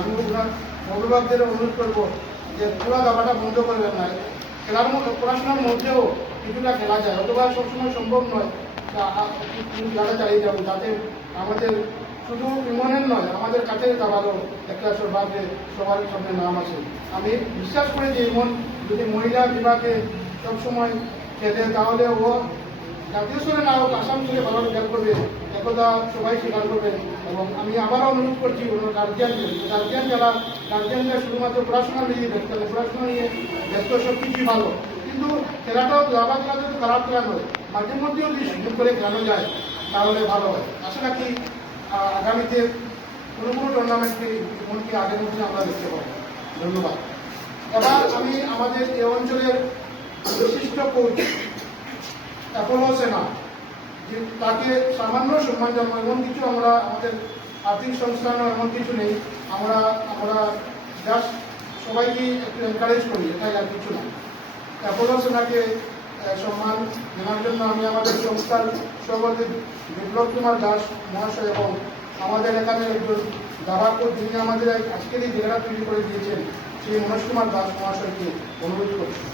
আমি ওনার অভিভাবকদের অনুরোধ করবো যে পুরো দাবাটা বন্ধ করবেন না। খেলার মধ্যে পড়াশোনার মধ্যেও কিছুটা খেলা যায়, অথবা সবসময় সম্ভব নয় খেলাটা চালিয়ে যাবো, যাতে আমাদের শুধু ইমনের নয়, আমাদের কাছে দাবারও একটা সবার সামনে নাম আছে। আমি বিশ্বাস করি যে ইমন যদি মহিলা বিভাগে সবসময় খেলে তাহলে ও জাতীয় স্তরে না হোক আসাম থেকে ভালো রেজাল্ট করবে, একদা সবাই স্বীকার করবেন। এবং আমি আবারও অনুরোধ করছি ওনার গার্জিয়ানরা শুধুমাত্র পড়াশোনা নিয়ে ব্যস্ত, পড়াশোনা নিয়ে ব্যস্ত সব কিছুই ভালো, কিন্তু খেলাটাও দাবা খেলাতে তো খারাপ খেলা নয়, মাঝে মধ্যেও যদি সুযোগ করে খেলানো যায় তাহলে ভালো হয়। আশা রাখি আগামীতে কোনো টুর্নামেন্টকে এমনকি আগের মধ্যে আমরা দেখতে পাবো। ধন্যবাদ। এবার আমি আমাদের এই অঞ্চলের বিশিষ্ট কোচ অ্যাপোলো সেনা, যে তাকে সামান্য সম্মান জানাবো। এমন কিছু আমরা আমাদের আর্থিক সংস্থানও এমন কিছু নেই, আমরা জাস্ট সবাইকে একটু এনকারেজ করি, এটাই আর কিছু না। অ্যাপোলো সেনাকে সম্মান জানার জন্য আমি আমাদের সংস্থার সভাপতি বিপ্লব কুমার দাস মহাশয় এবং আমাদের এখানে একজন দাবা কোচ যিনি আমাদের আজকের এই জেলাটা তৈরি করে দিয়েছেন সেই মনোজ কুমার দাস মহাশয়কে অনুরোধ করছি।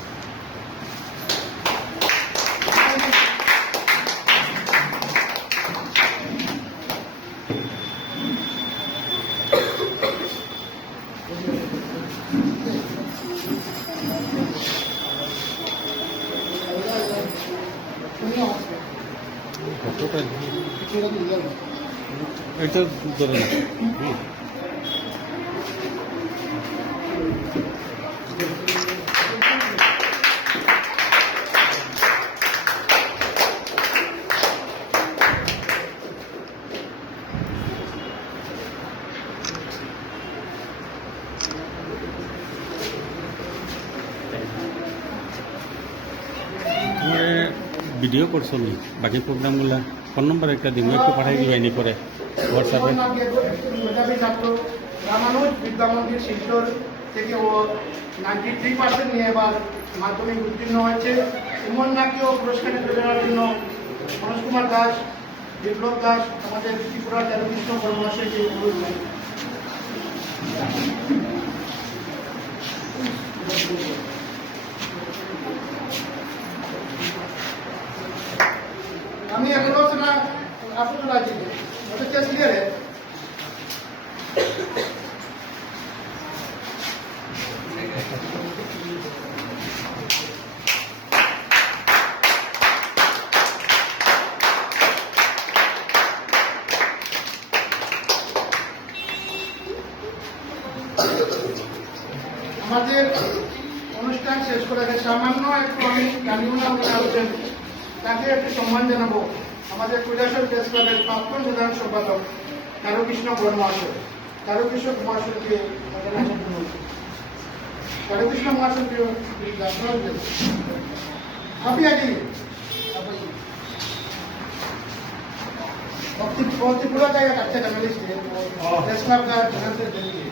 এটা ধরে না ভিডিও করছো নি বাকি প্রোগ্রামগুলা ফোন নম্বর একটা দিন একটু পাঠাই দিবেন নি করে হোয়াটসঅ্যাপে। রামানুজ বিদ্যা মন্দির শিলচর থেকে ও 93% নিয়ে এবার মাধ্যমিক উত্তীর্ণ হয়েছে। ইমন নাকিও পুরস্কারে তুলে নেওয়ার জন্য মনোজ কুমার দাস, বিপ্লব দাস, আমাদের ত্রিপুরা চারুকৃষ্ণ কর্মশালীকে অনুরোধ করি। আমি এখনো না आपको तो राजी है, मतलब क्या क्लियर है? আমাদের অনুষ্ঠান শেষ করে গেছে, সামান্য একটু আমি গান্ধীমূলক আলোচনা তাকে একটু সম্মান জানাবো। আমাদের কৈলাসর প্রেস ক্লাবের প্রাক্তন প্রধান সম্পাদক চারুকৃষ্ণ মহাশয়, চারুকৃষ্ণ মহাশয়কে चारुकृष्ण महाशय आप ही आ जाइए। बहुत ही पूरा का एक अच्छा जर्नलिस्ट है, प्रेस क्लब का जनरल सेक्रेटरी है।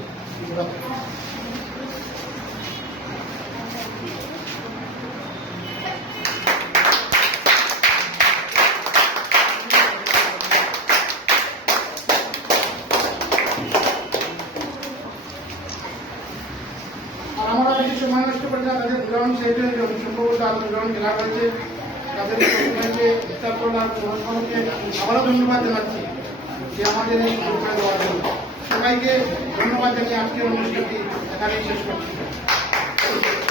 हमारा बेশি সময় নষ্ট করে না, তাদের গ্রাউন্ড সেটে সম্ভবত আরো গ্রাউন্ড খেলা হয়েছে, তাদের সবাইকে স্টাফ করলাম, সবাইকে আবারও ধন্যবাদ জানাচ্ছি যে আমাদের এই সুযোগ দেওয়ার জন্য। সবাইকে ধন্যবাদ জানিয়ে আজকের অনুষ্ঠানটি এখানেই শেষ করছি।